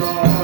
Lord.